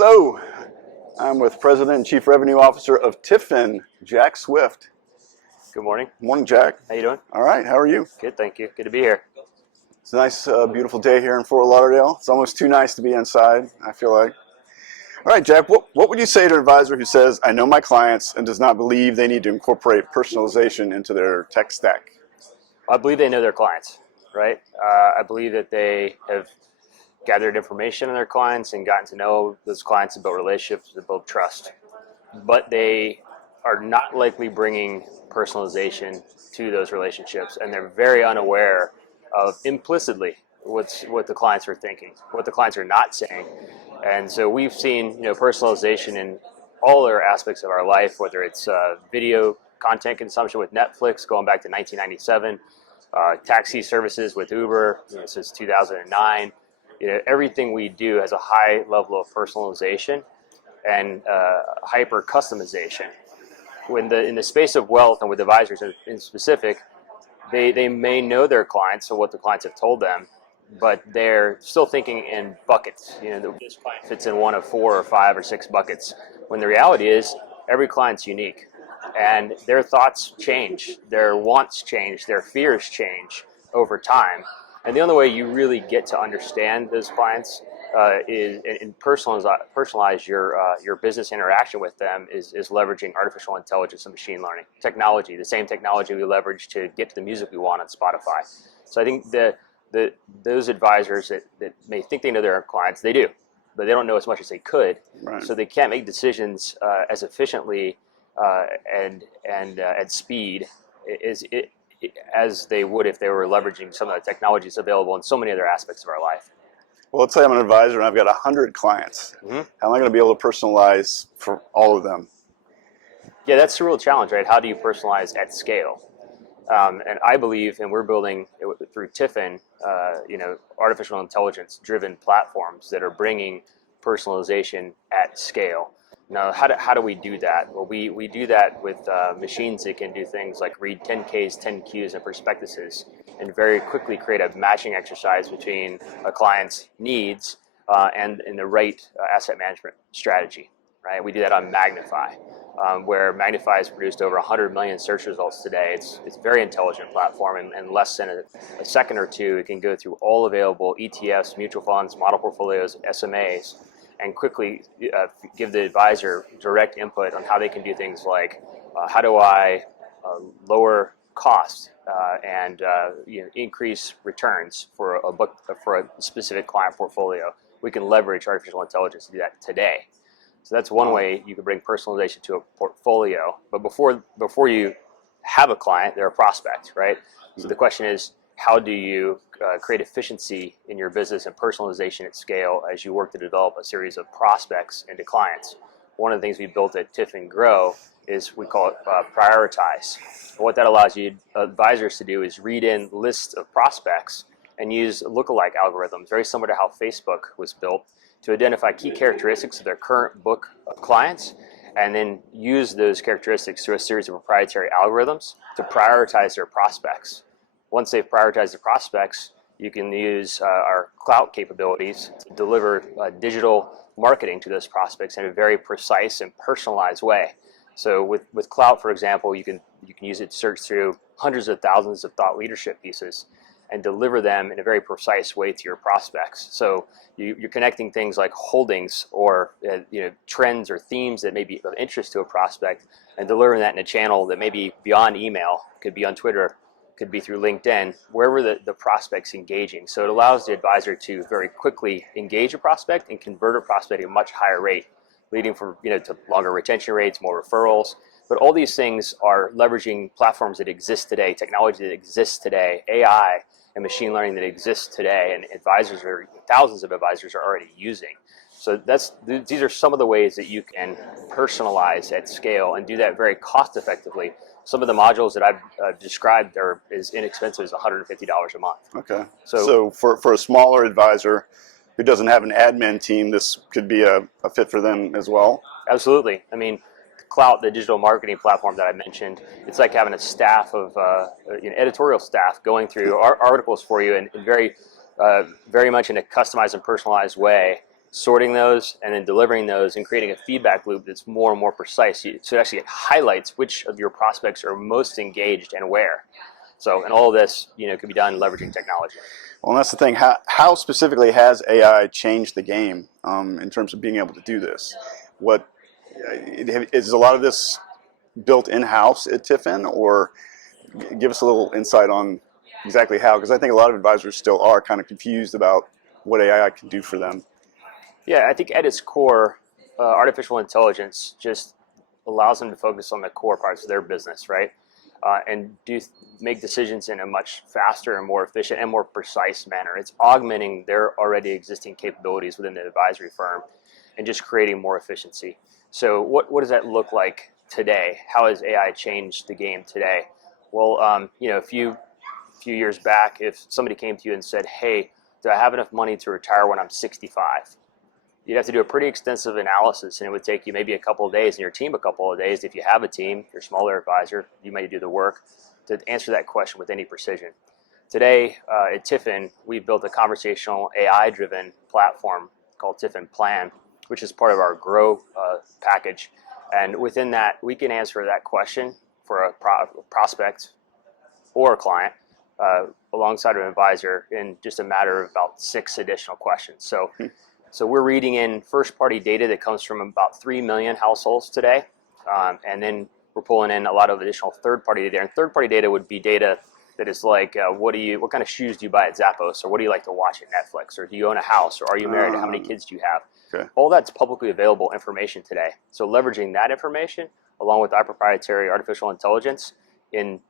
Hello, I'm with President and Chief Revenue Officer of TIFIN, Jack Swift. Good morning. Morning, Jack. How you doing? All right, how are you? Good, thank you. Good to be here. It's a nice, beautiful day here in Fort Lauderdale. It's almost too nice to be inside, I feel like. All right, Jack, what would you say to an advisor who says, I know my clients and does not believe they need to incorporate personalization into their tech stack? I believe they know their clients, right? I believe that they have gathered information on their clients and gotten to know those clients and build relationships and build trust. But they are not likely bringing personalization to those relationships, and they're very unaware of implicitly what the clients are thinking, what the clients are not saying. And so we've seen personalization in all other aspects of our life, whether it's video content consumption with Netflix going back to 1997, taxi services with Uber since 2009. Everything we do has a high level of personalization and hyper customization. In the space of wealth and with advisors in specific, they may know their clients or what the clients have told them, but they're still thinking in buckets. This client fits in one of 4 or 5 or 6 buckets, when the reality is every client's unique and their thoughts change, their wants change, their fears change over time. And the only way you really get to understand those clients is and personalize your business interaction with them is leveraging artificial intelligence and machine learning technology, the same technology we leverage to get to the music we want on Spotify. So I think those advisors that may think they know their clients, they do, but they don't know as much as they could. Right. So they can't make decisions as efficiently and at speed as they would if they were leveraging some of the technologies available in so many other aspects of our life. Well, let's say I'm an advisor and I've got 100 clients. Mm-hmm. How am I going to be able to personalize for all of them? Yeah, that's the real challenge, right? How do you personalize at scale? And I believe, and we're building through TIFIN, artificial intelligence-driven platforms that are bringing personalization at scale. Now, how do we do that? Well, we do that with machines that can do things like read 10Ks, 10Qs, and prospectuses, and very quickly create a matching exercise between a client's needs and the right asset management strategy. Right? We do that on Magnify, where Magnify has produced over 100 million search results today. It's a very intelligent platform, and less than a second or two, it can go through all available ETFs, mutual funds, model portfolios, SMAs, and quickly give the advisor direct input on how they can do things like how do I lower costs and increase returns for a specific client portfolio. We can leverage artificial intelligence to do that today. So that's one way you could bring personalization to a portfolio. But before you have a client, they're a prospect, right? So the question is, how do you create efficiency in your business and personalization at scale as you work to develop a series of prospects into clients? One of the things we built at TIFIN Grow is we call it prioritize. And what that allows you advisors to do is read in lists of prospects and use lookalike algorithms, very similar to how Facebook was built, to identify key characteristics of their current book of clients, and then use those characteristics through a series of proprietary algorithms to prioritize their prospects. Once they've prioritized the prospects, you can use our cloud capabilities to deliver digital marketing to those prospects in a very precise and personalized way. So with cloud, for example, you can use it to search through hundreds of thousands of thought leadership pieces and deliver them in a very precise way to your prospects. So you're connecting things like holdings or trends or themes that may be of interest to a prospect, and delivering that in a channel that may be beyond email, could be on Twitter, could be through LinkedIn, wherever the prospect's engaging. So it allows the advisor to very quickly engage a prospect and convert a prospect at a much higher rate, leading to longer retention rates, more referrals. But all these things are leveraging platforms that exist today, technology that exists today, AI and machine learning that exists today, and thousands of advisors are already using. So these are some of the ways that you can personalize at scale and do that very cost effectively. Some of the modules that I've described are as inexpensive as $150 a month. Okay. So for a smaller advisor who doesn't have an admin team, this could be a fit for them as well? Absolutely. I mean, Clout, the digital marketing platform that I mentioned, it's like having a staff of editorial staff going through articles for you in very much in a customized and personalized way, sorting those, and then delivering those and creating a feedback loop that's more and more precise. So it actually highlights which of your prospects are most engaged and where. So, and all of this, can be done leveraging technology. Well, that's the thing. How specifically has AI changed the game in terms of being able to do this? What is a lot of this built in-house at TIFIN, or give us a little insight on exactly how? Because I think a lot of advisors still are kind of confused about what AI can do for them. Yeah, I think at its core, artificial intelligence just allows them to focus on the core parts of their business, right? And make decisions in a much faster and more efficient and more precise manner. It's augmenting their already existing capabilities within the advisory firm and just creating more efficiency. So what does that look like today? How has AI changed the game today? Well, a few years back, if somebody came to you and said, hey, do I have enough money to retire when I'm 65? You'd have to do a pretty extensive analysis, and it would take you maybe a couple of days and your team a couple of days. If you have a team, your smaller advisor, you may do the work to answer that question with any precision. Today at TIFIN, we've built a conversational AI-driven platform called TIFIN Plan, which is part of our Grow package. And within that, we can answer that question for a prospect or a client alongside an advisor in just a matter of about 6 additional questions. So we're reading in first-party data that comes from about 3 million households today, and then we're pulling in a lot of additional third-party data. And third-party data would be data that is like, what kind of shoes do you buy at Zappos, or what do you like to watch at Netflix, or do you own a house, or are you married, how many kids do you have? Okay. All that's publicly available information today. So leveraging that information, along with our proprietary artificial intelligence, in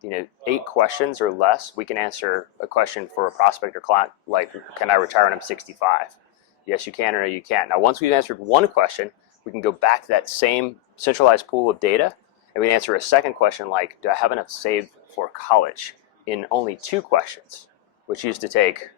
8 questions or less, we can answer a question for a prospect or client like, can I retire when I'm 65? Yes, you can, or no, you can't. Now, once we've answered one question, we can go back to that same centralized pool of data, and we can answer a second question like, do I have enough saved for college, in only 2 questions, which used to take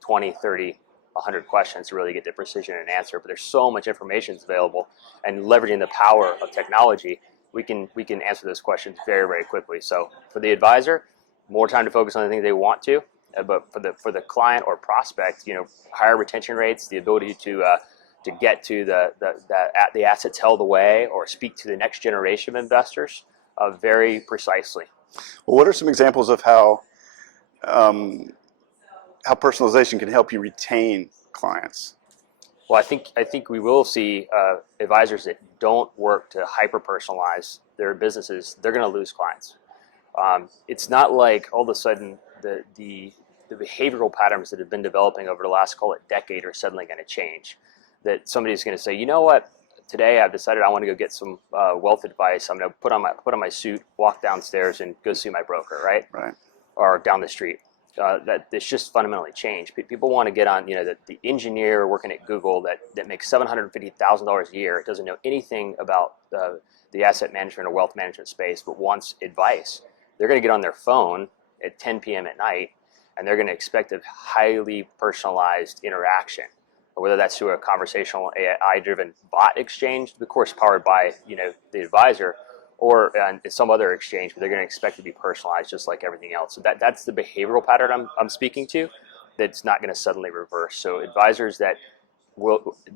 20, 30, 100 questions to really get the precision and answer. But there's so much information available, and leveraging the power of technology, we can answer those questions very, very quickly. So for the advisor, more time to focus on the things they want to. But for the client or prospect, higher retention rates, the ability to get to the assets held away or speak to the next generation of investors very precisely. Well, what are some examples of how personalization can help you retain clients? Well, I think we will see advisors that don't work to hyper personalize their businesses. They're going to lose clients. It's not like all of a sudden the behavioral patterns that have been developing over the last, call it, decade are suddenly going to change. That somebody's going to say, you know what, today I've decided I want to go get some wealth advice. I'm going to put on my suit, walk downstairs, and go see my broker, right? Right. Or down the street. That it's just fundamentally changed. People want to get on, the engineer working at Google that makes $750,000 a year, doesn't know anything about the asset management or wealth management space, but wants advice. They're going to get on their phone at 10 p.m. at night, and they're going to expect a highly personalized interaction, whether that's through a conversational AI-driven bot exchange, of course powered by the advisor, or some other exchange, but they're going to expect to be personalized just like everything else. So that's the behavioral pattern I'm speaking to. That's not going to suddenly reverse. So advisors that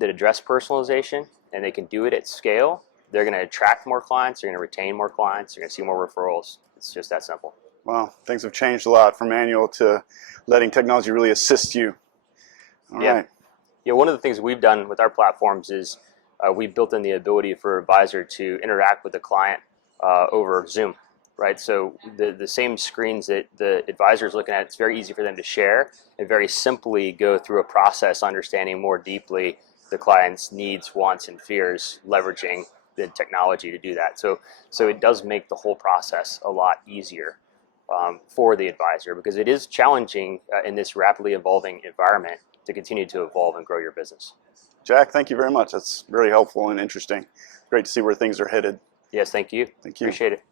address personalization and they can do it at scale, they're going to attract more clients, they're going to retain more clients, they're going to see more referrals. It's just that simple. Well, things have changed a lot from manual to letting technology really assist you. All right. Yeah, one of the things we've done with our platforms is we've built in the ability for an advisor to interact with the client over Zoom, right? So the same screens that the advisor is looking at, it's very easy for them to share and very simply go through a process understanding more deeply the client's needs, wants, and fears, leveraging the technology to do that. So it does make the whole process a lot easier for the advisor, because it is challenging in this rapidly evolving environment to continue to evolve and grow your business. Jack, thank you very much. That's very helpful and interesting. Great to see where things are headed. Yes, thank you. Thank you. Appreciate it.